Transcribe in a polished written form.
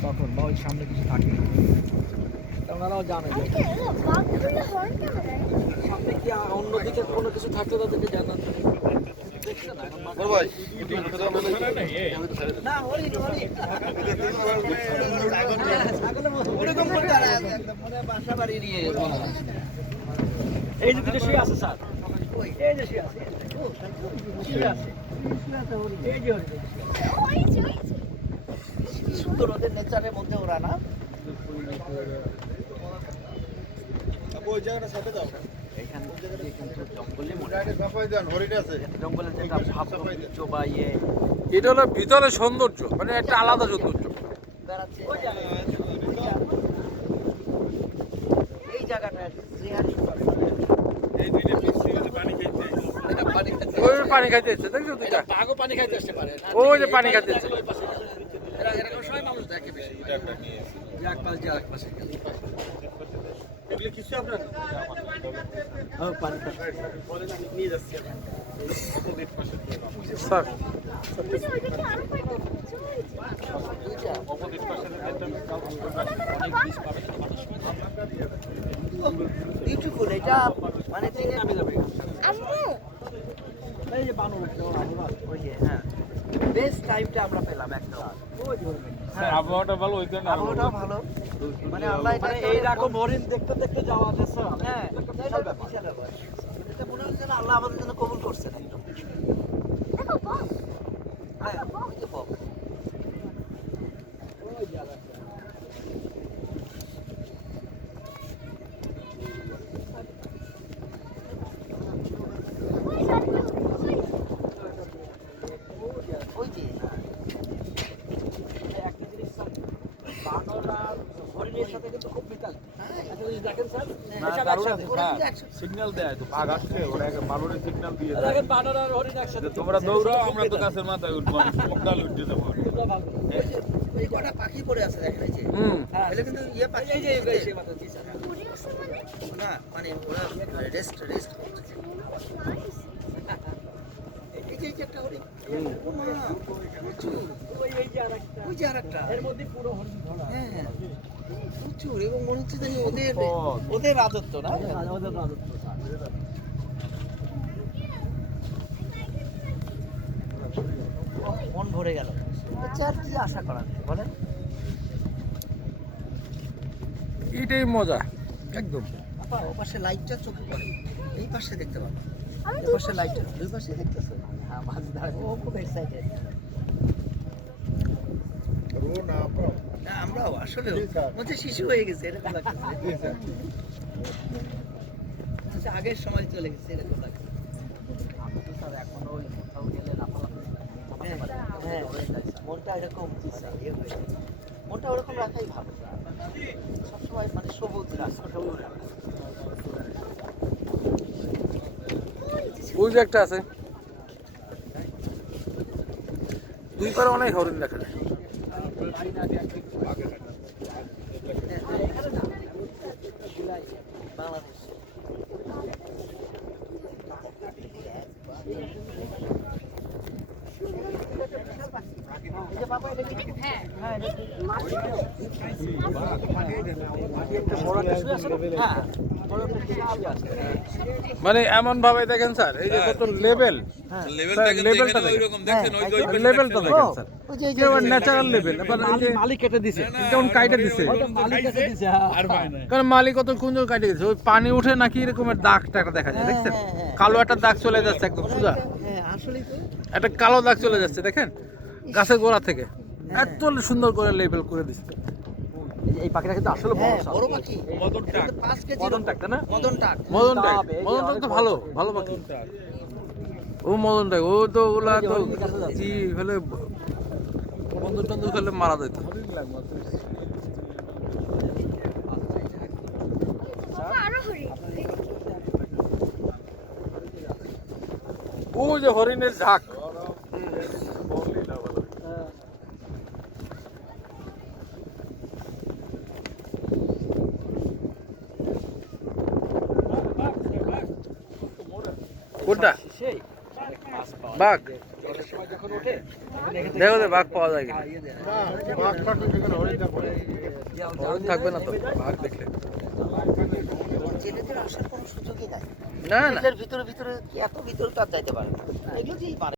তখন বা ওই সামনে কিছু থাকে ওনারাও জানে সামনে কি অন্যদিকে কোনো কিছু থাকলে তাদেরকে জানান এই যে দুটো শুয়ে আছে স্যার এই যে শুয়ে আছে সুন্দর ওদের নেচারের মধ্যে ওরা না ওই জায়গাটা সাথে দাও এটা হলো ভিতরে সৌন্দর্য মানে একটা আলাদা সৌন্দর্য এই জায়গাটা পানি খাইতে এসছে দেখছো দুইটা পানি খাইতে আসতে পারে ওই যে পানি খাইতে এসছে এরকম সবাই মানুষ দেখে বেশি এক পাশ দিয়ে আরেক পাশে এগুলো কিছু আপনার নিয়ে যাচ্ছি স্যার বিউটিফুল এটা মানে নামে যাবে এই যে বানর ওই যে হ্যাঁ বেস্ট টাইমটা আমরা পেলাম একদম হ্যাঁ আবহাওয়াটা ভালো ওই জন্য আবহাওয়াটাও ভালো মানে আল্লাহ মানে এইরকম হরিণ দেখতে দেখতে যাওয়া গেছে হ্যাঁ বিশাল ব্যাপার এটা মনে হচ্ছে না আল্লাহ আমাদের জন্য কবুল করছেন একদম হ্যাঁ ওই যে বক ওই জায়গা ওই যে একটা জিনিস হরিণের সাথে কিন্তু খুব মিতাল দেখেন স্যার সিগন্যাল দেয় তো বাঘ আসছে ওরা বানরের সিগন্যাল দিয়ে দেখেন বানর আর হরিণ একসাথে তোমরা দৌড়াও আমরা তো গাছের মাথায় উঠবো মকডাল উঠে যাবো এই কটা পাখি পড়ে আছে দেখেন এই যে এটা কিন্তু ইয়ে পাখি এই যে সেই মাথা দিছে না মানে ওরা রেস্ট করছে এই যে একটা হরিণ ও মা ওই যে আরেকটা এর মধ্যে পুরো হরিণ ধরা হ্যাঁ প্রচুর এবং মনে হচ্ছে যে ওদের রাজত্ব না ওদের রাজত্ব মন ভরে গেল আর কি আশা করা যায় বলেন এটাই মজা একদম ও পাশে লাইটটা চোখে পড়ে এই পাশে দেখতে পাবো এই পাশে লাইটটা দুই পাশে দেখতেছো হ্যাঁ মাছ ধরে ও খুব এক্সাইটেড আমরাও আসলে মধ্যে শিশু হয়ে গেছে এরকম লাগতেছে আচ্ছা আগের সময় চলে গেছে এরকম লাগছে আমি তো স্যার এখনো ওই কোথাও গেলে হ্যাঁ মনটা এরকম ইয়ে হয়ে যায় মনটা ওরকম রাখাই ভালো সবসময় মানে সবুজ রাখা ওই যে একটা আছে দুই পারে অনেক হরিণ দেখা যায় বাংলাদেশ মানে এমন ভাবে দেখেন স্যার এই যে কত লেভেল লেভেলটা দেখেন লেভেলটা দেখেন স্যার কেউ ন্যাচারাল লেভেল এবার মালিক কেটে দিছে যেমন কাইটা দিছে মালিক কেটে দিছে কারণ মালিক কত কুঞ্জ কাইটে দিছে ওই পানি উঠে নাকি এরকমের দাগটা একটা দেখা যায় দেখছেন কালো একটা দাগ চলে যাচ্ছে একদম সোজা আসলেই তো একটা কালো দাগ চলে যাচ্ছে দেখেন গাছের গোড়া থেকে এত সুন্দর করে লেবেল করে দিচ্ছে এই পাখিটা কিন্তু আসলে বড় পাখি মদন টাক 5 কেজি মদন টাক না মদন টাক তো ভালো পাখি ও মদন টাক ও তো ওগুলা তো কি হলে বন্ধু টন্ধু খেলে মারা যেত ও যে হরিণের ঝাঁক কোনটা বাঘ যখন ওঠে দেখো তো বাঘ পাওয়া যায় কিনা। হরিণ থাকবে না তো বাঘ দেখলে। জেলেদের আসার কোনো সুযোগই নাই। না না জেলের ভিতরে ভিতরে কি এত ভিতরে তো আর যাইতে পারে না, এগুলো দিয়েই পারে।